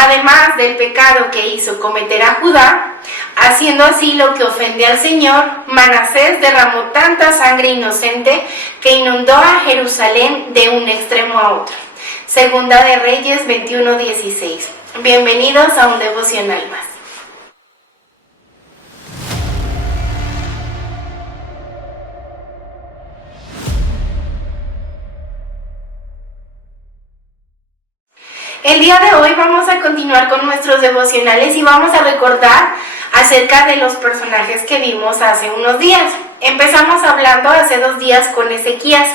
además del pecado que hizo cometer a Judá, haciendo así lo que ofende al Señor, Manasés derramó tanta sangre inocente que inundó a Jerusalén de un extremo a otro. Segunda de Reyes 21:16. Bienvenidos a un devocional más. El día de hoy vamos a continuar con nuestros devocionales y vamos a recordar acerca de los personajes que vimos hace unos días. Empezamos hablando hace 2 días con Ezequías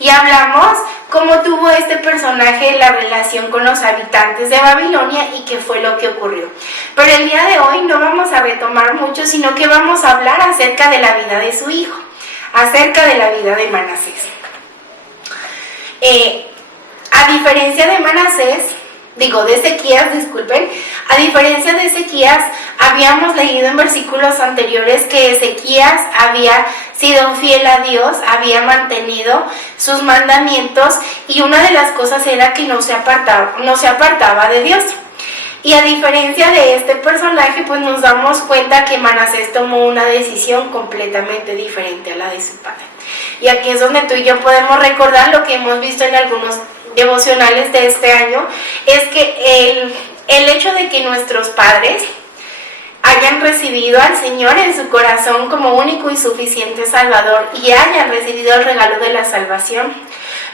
y hablamos cómo tuvo este personaje la relación con los habitantes de Babilonia y qué fue lo que ocurrió. Pero el día de hoy no vamos a retomar mucho, sino que vamos a hablar acerca de la vida de su hijo, acerca de la vida de Manasés. A diferencia de Ezequías, disculpen, a diferencia de Ezequías, habíamos leído en versículos anteriores que Ezequías había sido fiel a Dios, había mantenido sus mandamientos y una de las cosas era que no se apartaba de Dios. Y a diferencia de este personaje, pues nos damos cuenta que Manasés tomó una decisión completamente diferente a la de su padre. Y aquí es donde tú y yo podemos recordar lo que hemos visto en algunos devocionales de este año, es que el hecho de que nuestros padres hayan recibido al Señor en su corazón como único y suficiente Salvador y hayan recibido el regalo de la salvación,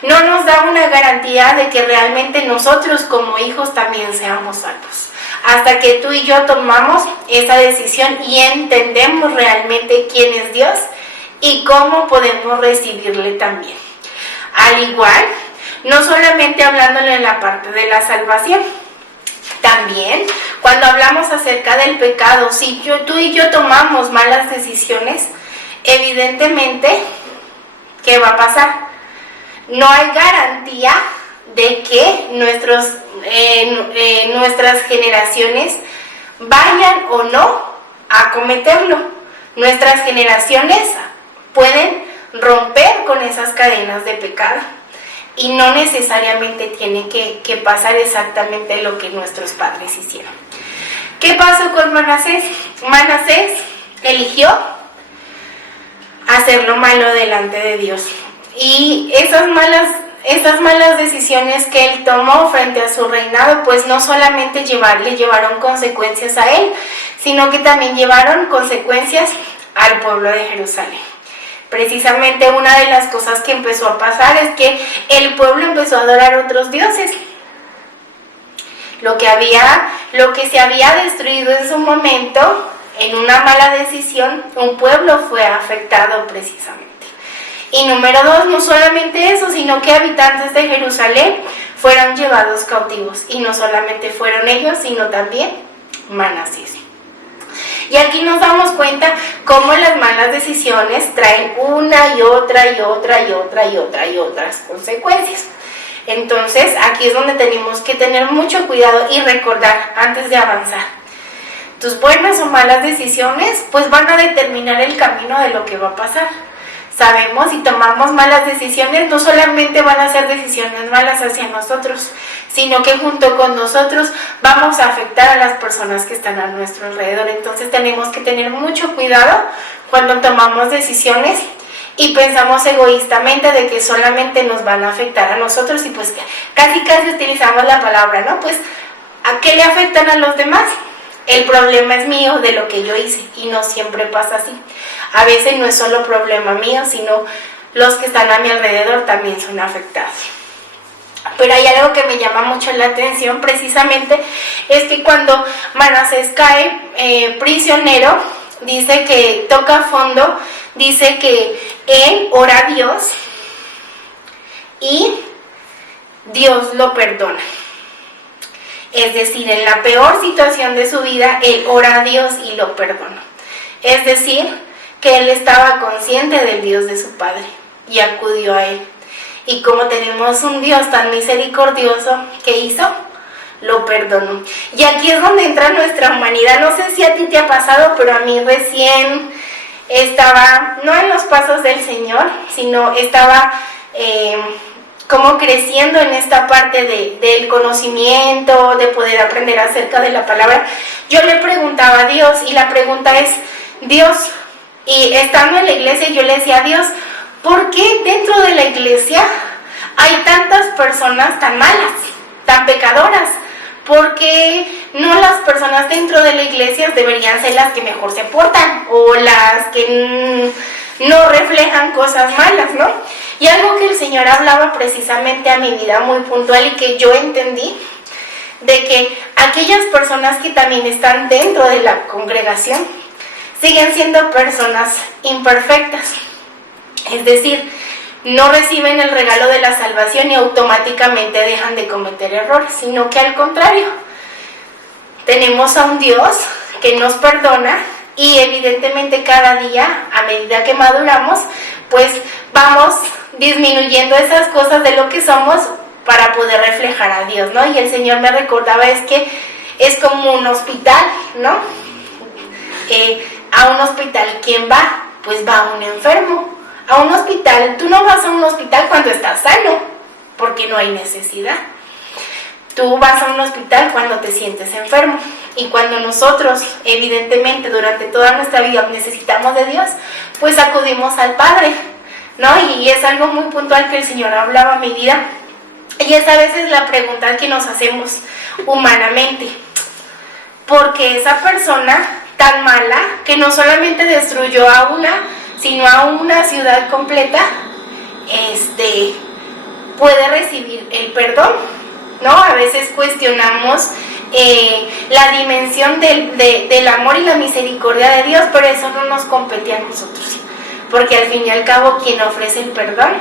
no nos da una garantía de que realmente nosotros como hijos también seamos salvos. Hasta que tú y yo tomamos esa decisión y entendemos realmente quién es Dios y cómo podemos recibirle también. Al igual, no solamente hablándole en la parte de la salvación, también cuando hablamos acerca del pecado, si tú y yo tomamos malas decisiones, evidentemente, ¿qué va a pasar? No hay garantía de que nuestras generaciones vayan o no a cometerlo. Nuestras generaciones pueden romper con esas cadenas de pecado. Y no necesariamente tiene que pasar exactamente lo que nuestros padres hicieron. ¿Qué pasó con Manasés? Manasés eligió hacer lo malo delante de Dios. Y esas malas decisiones que él tomó frente a su reinado, pues no solamente le llevaron consecuencias a él, sino que también llevaron consecuencias al pueblo de Jerusalén. Precisamente una de las cosas que empezó a pasar es que el pueblo empezó a adorar otros dioses. Lo que se había destruido en su momento, en una mala decisión, un pueblo fue afectado precisamente. Y número 2, no solamente eso, sino que habitantes de Jerusalén fueron llevados cautivos. Y no solamente fueron ellos, sino también Manasés. Y aquí nos damos cuenta cómo las malas decisiones traen una y otras consecuencias. Entonces, aquí es donde tenemos que tener mucho cuidado y recordar antes de avanzar. Tus buenas o malas decisiones pues van a determinar el camino de lo que va a pasar. Sabemos, si tomamos malas decisiones, no solamente van a ser decisiones malas hacia nosotros, sino que junto con nosotros vamos a afectar a las personas que están a nuestro alrededor. Entonces tenemos que tener mucho cuidado cuando tomamos decisiones y pensamos egoístamente de que solamente nos van a afectar a nosotros y pues casi utilizamos la palabra, ¿no? Pues, ¿a qué le afectan a los demás? El problema es mío de lo que yo hice y no siempre pasa así. A veces no es solo problema mío, sino los que están a mi alrededor también son afectados. Pero hay algo que me llama mucho la atención precisamente, es que cuando Manasés cae prisionero, dice que toca fondo, dice que él ora a Dios y Dios lo perdona. Es decir, en la peor situación de su vida, él ora a Dios y lo perdona. Es decir, que él estaba consciente del Dios de su padre y acudió a él. Y como tenemos un Dios tan misericordioso, ¿qué hizo? Lo perdonó. Y aquí es donde entra nuestra humanidad. No sé si a ti te ha pasado, pero a mí recién estaba, no en los pasos del Señor, sino estaba como creciendo en esta parte del conocimiento, de poder aprender acerca de la palabra, yo le preguntaba a Dios, y la pregunta es, Dios, y estando en la iglesia yo le decía a Dios, ¿por qué dentro de la iglesia hay tantas personas tan malas, tan pecadoras? ¿Por qué no las personas dentro de la iglesia deberían ser las que mejor se portan o las que no reflejan cosas malas, ¿no? Y algo que el Señor hablaba precisamente a mi vida muy puntual y que yo entendí, de que aquellas personas que también están dentro de la congregación siguen siendo personas imperfectas, es decir, no reciben el regalo de la salvación y automáticamente dejan de cometer errores, sino que al contrario, tenemos a un Dios que nos perdona y evidentemente cada día, a medida que maduramos, pues vamos disminuyendo esas cosas de lo que somos para poder reflejar a Dios, ¿no? Y el Señor me recordaba es que es como un hospital, ¿no? A un hospital, ¿quién va? Pues va un enfermo. A un hospital, tú no vas a un hospital cuando estás sano, porque no hay necesidad. Tú vas a un hospital cuando te sientes enfermo. Y cuando nosotros, evidentemente, durante toda nuestra vida necesitamos de Dios, pues acudimos al Padre, ¿no? Y es algo muy puntual que el Señor hablaba a mi vida. Y es a veces la pregunta que nos hacemos humanamente. Porque esa persona tan mala, que no solamente destruyó a una, sino a una ciudad completa, puede recibir el perdón, ¿no? A veces cuestionamos la dimensión del amor y la misericordia de Dios, pero eso no nos compete a nosotros, porque al fin y al cabo quien ofrece el perdón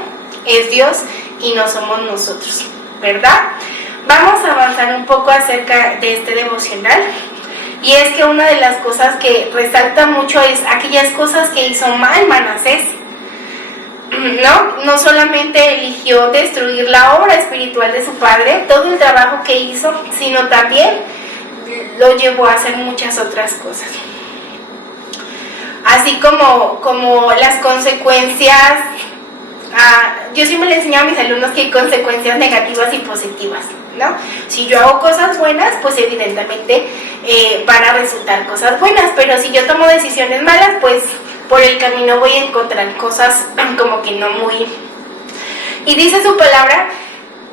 es Dios y no somos nosotros, ¿verdad? Vamos a avanzar un poco acerca de este devocional. Y es que una de las cosas que resalta mucho es aquellas cosas que hizo mal Manasés, ¿no? No solamente eligió destruir la obra espiritual de su padre, todo el trabajo que hizo, sino también lo llevó a hacer muchas otras cosas. Así como las consecuencias, yo siempre le enseño a mis alumnos que hay consecuencias negativas y positivas, ¿no? Si yo hago cosas buenas, pues evidentemente van a resultar cosas buenas, pero si yo tomo decisiones malas, pues por el camino voy a encontrar cosas como que no muy... Y dice su palabra,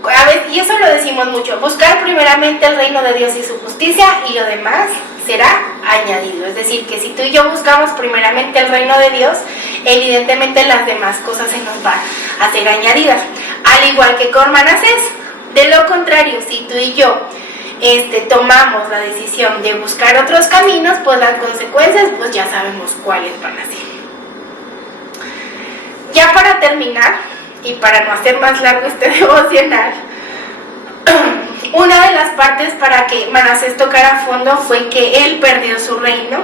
a ver, y eso lo decimos mucho, buscar primeramente el reino de Dios y su justicia y lo demás será añadido. Es decir, que si tú y yo buscamos primeramente el reino de Dios, evidentemente las demás cosas se nos van a ser añadidas. Al igual que con Manasés. De lo contrario, si tú y yo tomamos la decisión de buscar otros caminos, pues las consecuencias, pues ya sabemos cuáles van a ser. Ya para terminar, y para no hacer más largo este devocional, una de las partes para que Manasés tocara a fondo fue que él perdió su reino,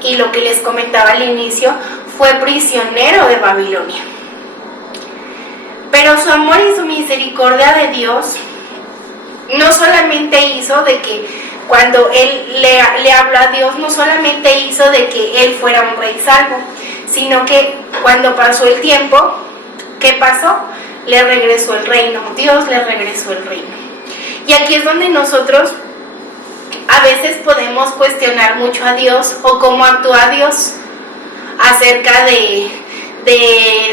y lo que les comentaba al inicio, fue prisionero de Babilonia. Pero su amor y su misericordia de Dios no solamente hizo de que cuando él le habló a Dios, no solamente hizo de que él fuera un rey salvo, sino que cuando pasó el tiempo, ¿qué pasó? Le regresó el reino, Dios le regresó el reino. Y aquí es donde nosotros a veces podemos cuestionar mucho a Dios o cómo actúa Dios acerca de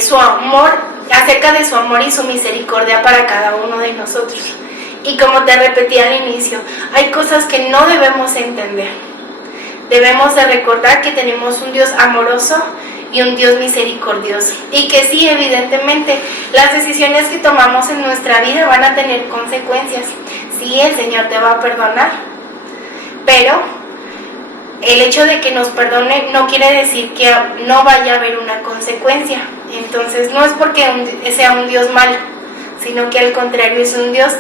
su amor y su misericordia para cada uno de nosotros. Y como te repetí al inicio, hay cosas que no debemos entender. Debemos de recordar que tenemos un Dios amoroso y un Dios misericordioso. Y que sí, evidentemente, las decisiones que tomamos en nuestra vida van a tener consecuencias. Sí, el Señor te va a perdonar, pero el hecho de que nos perdone no quiere decir que no vaya a haber una consecuencia. Entonces no es porque sea un Dios malo, sino que al contrario es un Dios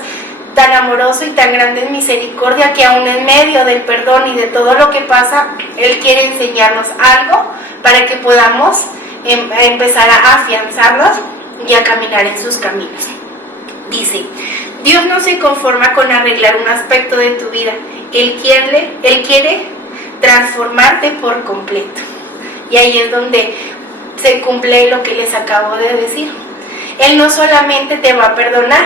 tan amoroso y tan grande en misericordia que aún en medio del perdón y de todo lo que pasa, Él quiere enseñarnos algo para que podamos empezar a afianzarnos y a caminar en sus caminos. Dice, Dios no se conforma con arreglar un aspecto de tu vida, Él quiere transformarte por completo. Y ahí es donde se cumple lo que les acabo de decir. Él no solamente te va a perdonar,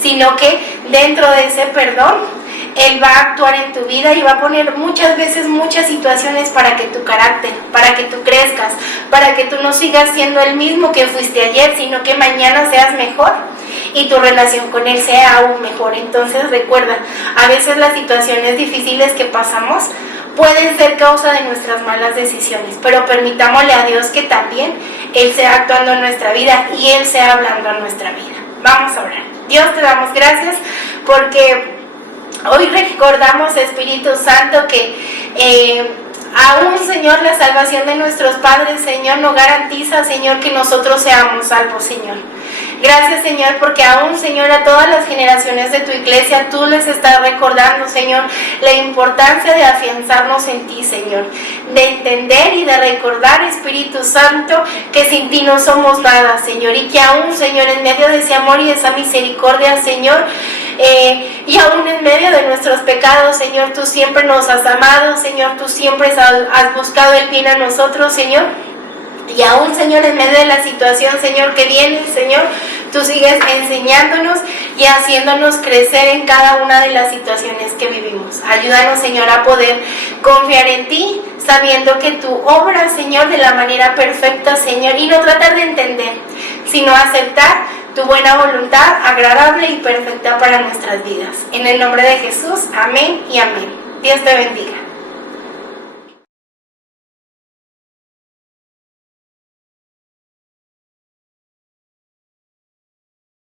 sino que dentro de ese perdón, Él va a actuar en tu vida y va a poner muchas veces muchas situaciones para que tu carácter, para que tú crezcas, para que tú no sigas siendo el mismo que fuiste ayer, sino que mañana seas mejor y tu relación con Él sea aún mejor. Entonces recuerda, a veces las situaciones difíciles que pasamos pueden ser causa de nuestras malas decisiones, pero permitámosle a Dios que también Él sea actuando en nuestra vida y Él sea hablando en nuestra vida. Vamos a orar. Dios, te damos gracias porque hoy recordamos, Espíritu Santo, que aún, Señor, la salvación de nuestros padres, Señor, no garantiza, Señor, que nosotros seamos salvos, Señor. Gracias, Señor, porque aún, Señor, a todas las generaciones de tu iglesia, tú les estás recordando, Señor, la importancia de afianzarnos en ti, Señor, de entender y de recordar, Espíritu Santo, que sin ti no somos nada, Señor, y que aún, Señor, en medio de ese amor y de esa misericordia, Señor, y aún en medio de nuestros pecados, Señor, tú siempre nos has amado, Señor, tú siempre has buscado el bien a nosotros, Señor. Y aún, Señor, en medio de la situación, Señor, que viene, Señor, tú sigues enseñándonos y haciéndonos crecer en cada una de las situaciones que vivimos. Ayúdanos, Señor, a poder confiar en ti, sabiendo que tú obras, Señor, de la manera perfecta, Señor, y no tratar de entender, sino aceptar tu buena voluntad, agradable y perfecta para nuestras vidas. En el nombre de Jesús, amén y amén. Dios te bendiga.